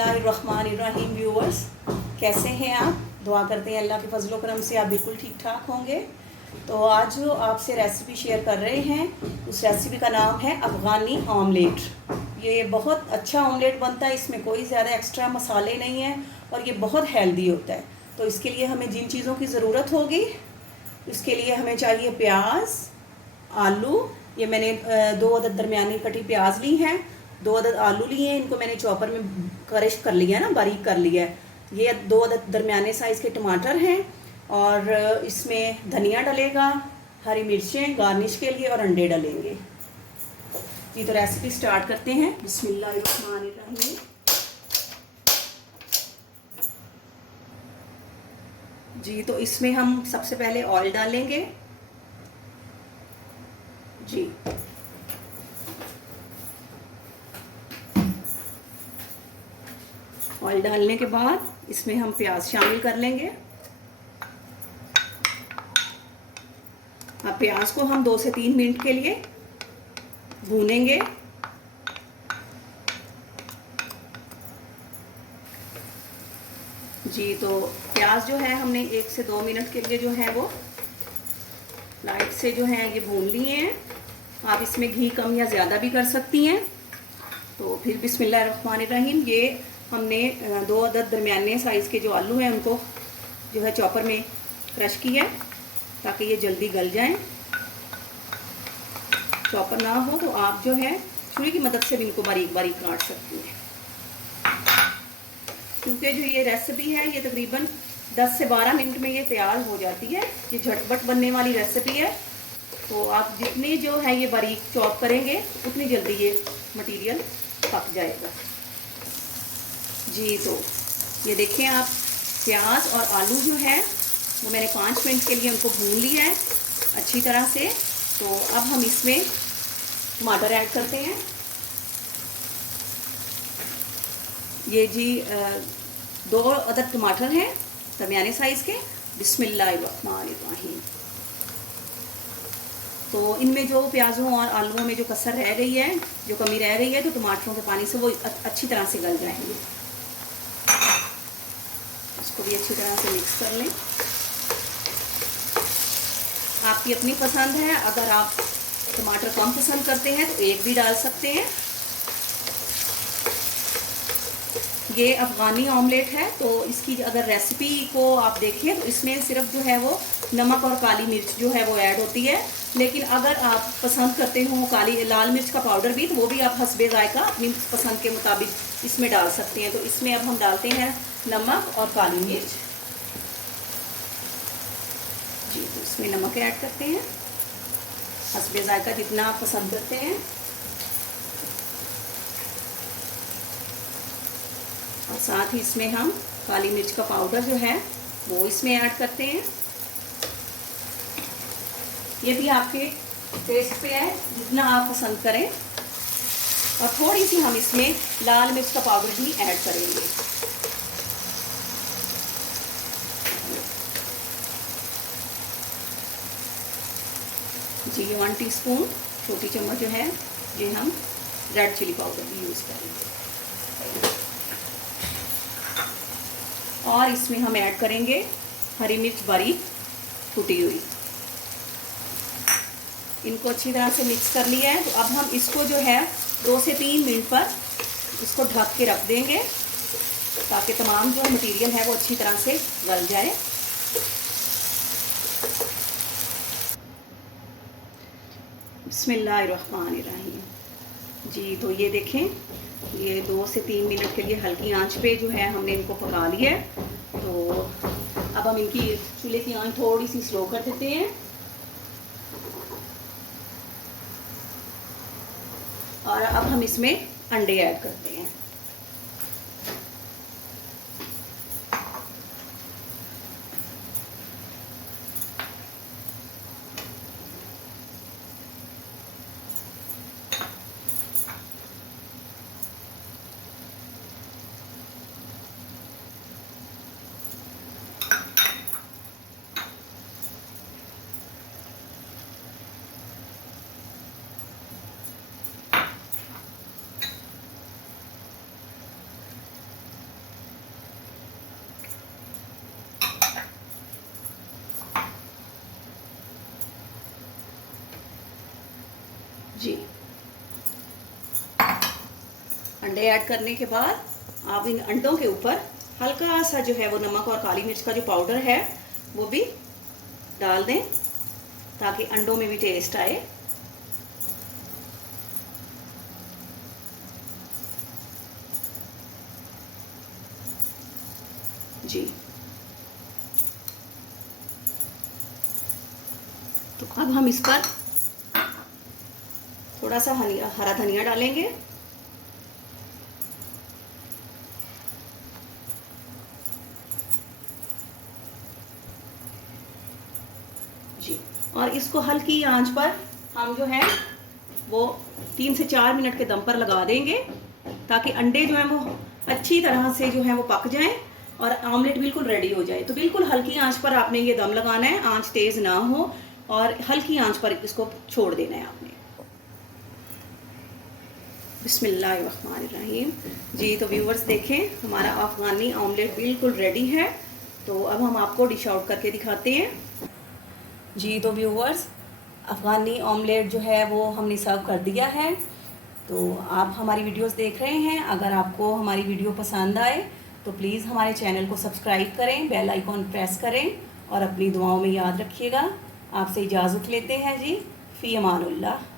बिस्मिल्लाहिर्रहमानिर्रहीम। व्यूअर्स, कैसे हैं आप? दुआ करते हैं अल्लाह के फजल करम से आप बिल्कुल ठीक ठाक होंगे। तो आज जो आपसे रेसिपी शेयर कर रहे हैं, उस रेसिपी का नाम है अफ़गानी ऑमलेट। ये बहुत अच्छा ऑमलेट बनता है, इसमें कोई ज़्यादा एक्स्ट्रा मसाले नहीं हैं और ये बहुत हेल्दी होता है। तो इसके लिए हमें जिन चीज़ों की ज़रूरत होगी, इसके लिए हमें चाहिए प्याज, आलू। ये मैंने 2 अदद दरमियानी कटी प्याज ली हैं, 2 अदद आलू लिए हैं, इनको मैंने चॉपर में क्रश कर लिया है ना, बारीक कर लिया है। ये 2 अदद दरमियाने साइज़ के टमाटर हैं और इसमें धनिया डलेगा, हरी मिर्चें गार्निश के लिए और अंडे डलेंगे। जी, तो रेसिपी स्टार्ट करते हैं। बिस्मिल्लाहिर्रहमानिर्रहीम। जी, तो इसमें हम सबसे पहले ऑयल डालेंगे। जी, ऑयल डालने के बाद इसमें हम प्याज शामिल कर लेंगे। अब प्याज को हम 2 से 3 मिनट के लिए भूनेंगे। जी, तो प्याज जो है हमने 1 से 2 मिनट के लिए जो है वो लाइट से जो है ये भून लिए हैं। आप इसमें घी कम या ज़्यादा भी कर सकती हैं। तो फिर बिस्मिल्लाहिर्रहमानिर्रहीम, ये हमने 2 अदद दरमियाने साइज़ के जो आलू हैं उनको जो है चॉपर में क्रश किया है ताकि ये जल्दी गल जाएं। चॉपर ना हो तो आप जो है छुरी की मदद से भी इनको बारीक बारीक काट सकती हैं। क्योंकि जो ये रेसिपी है ये तकरीबन 10 से 12 मिनट में ये तैयार हो जाती है। ये झटपट बनने वाली रेसिपी है। तो आप जितनी जो है ये बारीक चॉप करेंगे उतनी जल्दी ये मटेरियल पक जाएगा। जी, तो ये देखें आप, प्याज और आलू जो है वो मैंने 5 मिनट के लिए उनको भून लिया है अच्छी तरह से। तो अब हम इसमें टमाटर ऐड करते हैं। ये जी 2 अदद टमाटर हैं दरमियाने साइज़ के। बिस्मिल्लाहिर्रहमानिर्रहीम। तो इनमें जो प्याज़ों और आलूओं में जो कसर रह गई है, जो कमी रह गई है, तो टमाटरों के पानी से वो अच्छी तरह से गल जाएंगे। इसको भी अच्छी तरह से मिक्स कर लें। आपकी अपनी पसंद है, अगर आप टमाटर कम पसंद करते हैं तो 1 भी डाल सकते हैं। ये अफ़गानी ऑमलेट है, तो इसकी अगर रेसिपी को आप देखें तो इसमें सिर्फ जो है वो नमक और काली मिर्च जो है वो ऐड होती है। लेकिन अगर आप पसंद करते हो लाल मिर्च का पाउडर भी, तो वो भी आप हस्बे ज़ायका अपनी पसंद के मुताबिक इसमें डाल सकते हैं। तो इसमें अब हम डालते हैं नमक और काली मिर्च। जी, तो इसमें नमक ऐड करते हैं हस्बे ज़ायका जितना आप पसंद करते हैं। और साथ ही इसमें हम काली मिर्च का पाउडर जो है वो इसमें ऐड करते हैं। ये भी आपके टेस्ट पे है, जितना आप पसंद करें। और थोड़ी सी हम इसमें लाल मिर्च का पाउडर भी ऐड करेंगे। जी, 1 टीस्पून छोटी चम्मच जो है ये हम रेड चिली पाउडर भी यूज़ करेंगे। और इसमें हम ऐड करेंगे हरी मिर्च बारीक कुटी हुई। इनको अच्छी तरह से मिक्स कर लिया है। तो अब हम इसको जो है 2 से 3 मिनट पर इसको ढक के रख देंगे ताकि तमाम जो मटेरियल है वो अच्छी तरह से गल जाए। बिस्मिल्लाहिर्रहमानिर्रहीम। जी, तो ये देखें, ये 2 से 3 मिनट के लिए हल्की आंच पे जो है हमने इनको पका लिया है। तो अब हम इनकी चूल्हे की आंच थोड़ी सी स्लो कर देते हैं। और अब हम इसमें अंडे ऐड करते हैं। अंडे ऐड करने के बाद आप इन अंडों के ऊपर हल्का सा जो है वो नमक और काली मिर्च का जो पाउडर है वो भी डाल दें ताकि अंडों में भी टेस्ट आए। जी, तो अब हम इस पर थोड़ा सा हरा धनिया डालेंगे। जी, और इसको हल्की आंच पर हम जो है वो 3 से 4 मिनट के दम पर लगा देंगे ताकि अंडे जो हैं वो अच्छी तरह से जो है वो पक जाएं और आमलेट बिल्कुल रेडी हो जाए। तो बिल्कुल हल्की आंच पर आपने ये दम लगाना है, आंच तेज़ ना हो और हल्की आंच पर इसको छोड़ देना है आपने। बिस्मिल्लाहिर्रहमानिर्रहीम। जी, तो व्यूवर्स देखें हमारा अफ़गानी ऑमलेट बिल्कुल रेडी है। तो अब हम आपको डिश आउट करके दिखाते हैं। जी, तो व्यूवर्स अफ़गानी ऑमलेट जो है वो हमने सर्व कर दिया है। तो आप हमारी वीडियोस देख रहे हैं, अगर आपको हमारी वीडियो पसंद आए तो प्लीज़ हमारे चैनल को सब्सक्राइब करें, बेल आइकॉन प्रेस करें और अपनी दुआओं में याद रखिएगा। आपसे इजाज़त लेते हैं जी, फ़ी अमानुल्लाह।